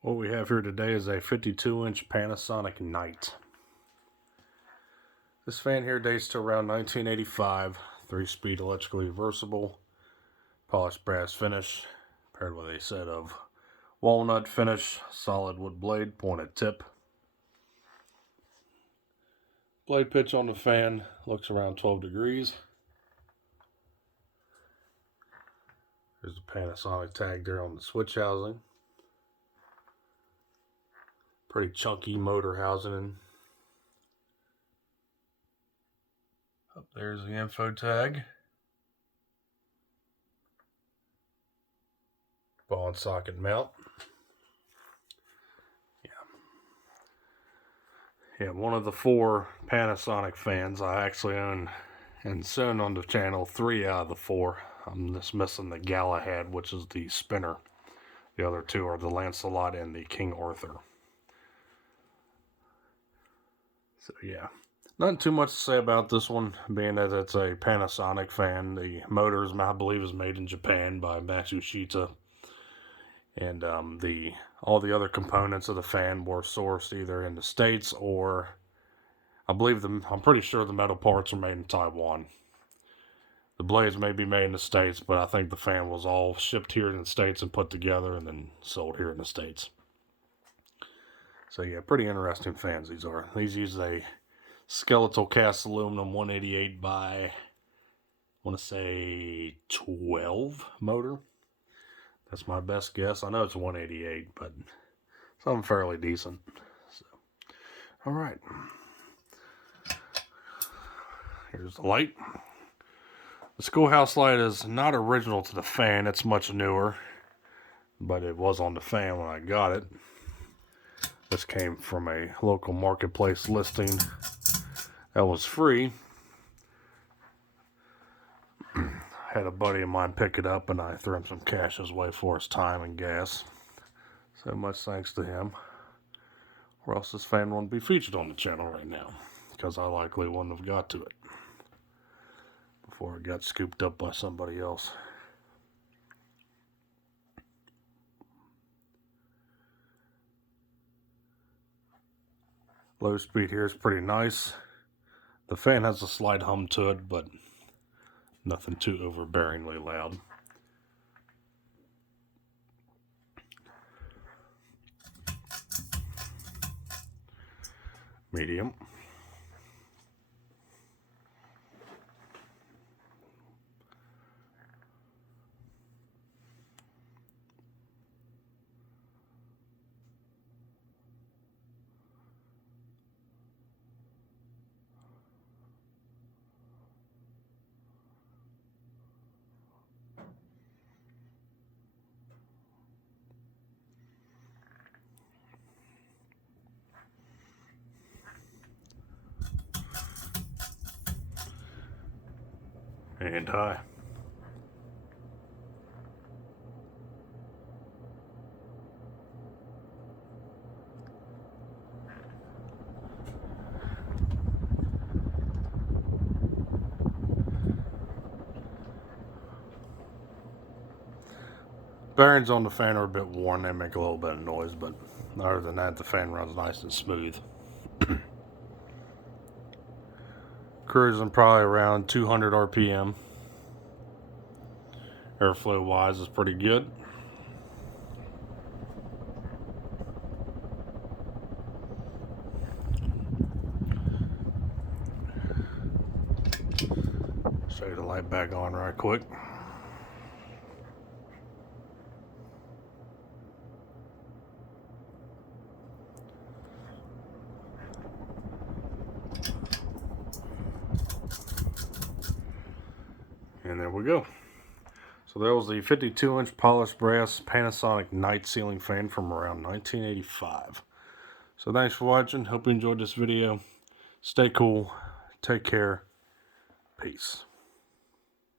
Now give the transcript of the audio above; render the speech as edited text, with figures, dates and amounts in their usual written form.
What we have here today is a 52-inch Panasonic Knight. This fan here dates to around 1985. 3-speed electrically reversible, polished brass finish, paired with a set of walnut finish, solid wood blade, pointed tip. Blade pitch on the fan looks around 12 degrees. There's the Panasonic tag there on the switch housing. Pretty chunky motor housing. Up there's the info tag. Ball and socket mount. Yeah, one of the 4 Panasonic fans. I actually own and soon on the channel 3 out of the 4. I'm just missing the Galahad, which is the spinner. The other 2 are the Lancelot and the King Arthur. So yeah, not too much to say about this one, being that it's a Panasonic fan. The motors, I believe, is made in Japan by Matsushita, and all the other components of the fan were sourced either in the States or I'm pretty sure the metal parts are made in Taiwan. The blades may be made in the States, but I think the fan was all shipped here in the States and put together and then sold here in the States. So yeah, pretty interesting fans these are. These use a skeletal cast aluminum 188 by, I want to say 12 motor. That's my best guess. I know it's 188, but something fairly decent. So, all right. Here's the light. The schoolhouse light is not original to the fan. It's much newer, but it was on the fan when I got it. This came from a local marketplace listing that was free. Had a buddy of mine pick it up and I threw him some cash his way for his time and gas. So much thanks to him. Or else this fan wouldn't be featured on the channel right now, because I likely wouldn't have got to it before it got scooped up by somebody else. Low speed here is pretty nice. The fan has a slight hum to it, but nothing too overbearingly loud. Medium. And high. Bearings on the fan are a bit worn. They make a little bit of noise, but other than that, the fan runs nice and smooth. Cruising probably around 200 RPM. Airflow wise is pretty good. Show you the light back on right quick. And there we go. So that was the 52-inch polished brass Panasonic Knight ceiling fan from around 1985. So thanks for watching. Hope you enjoyed this video. Stay cool. Take care. Peace.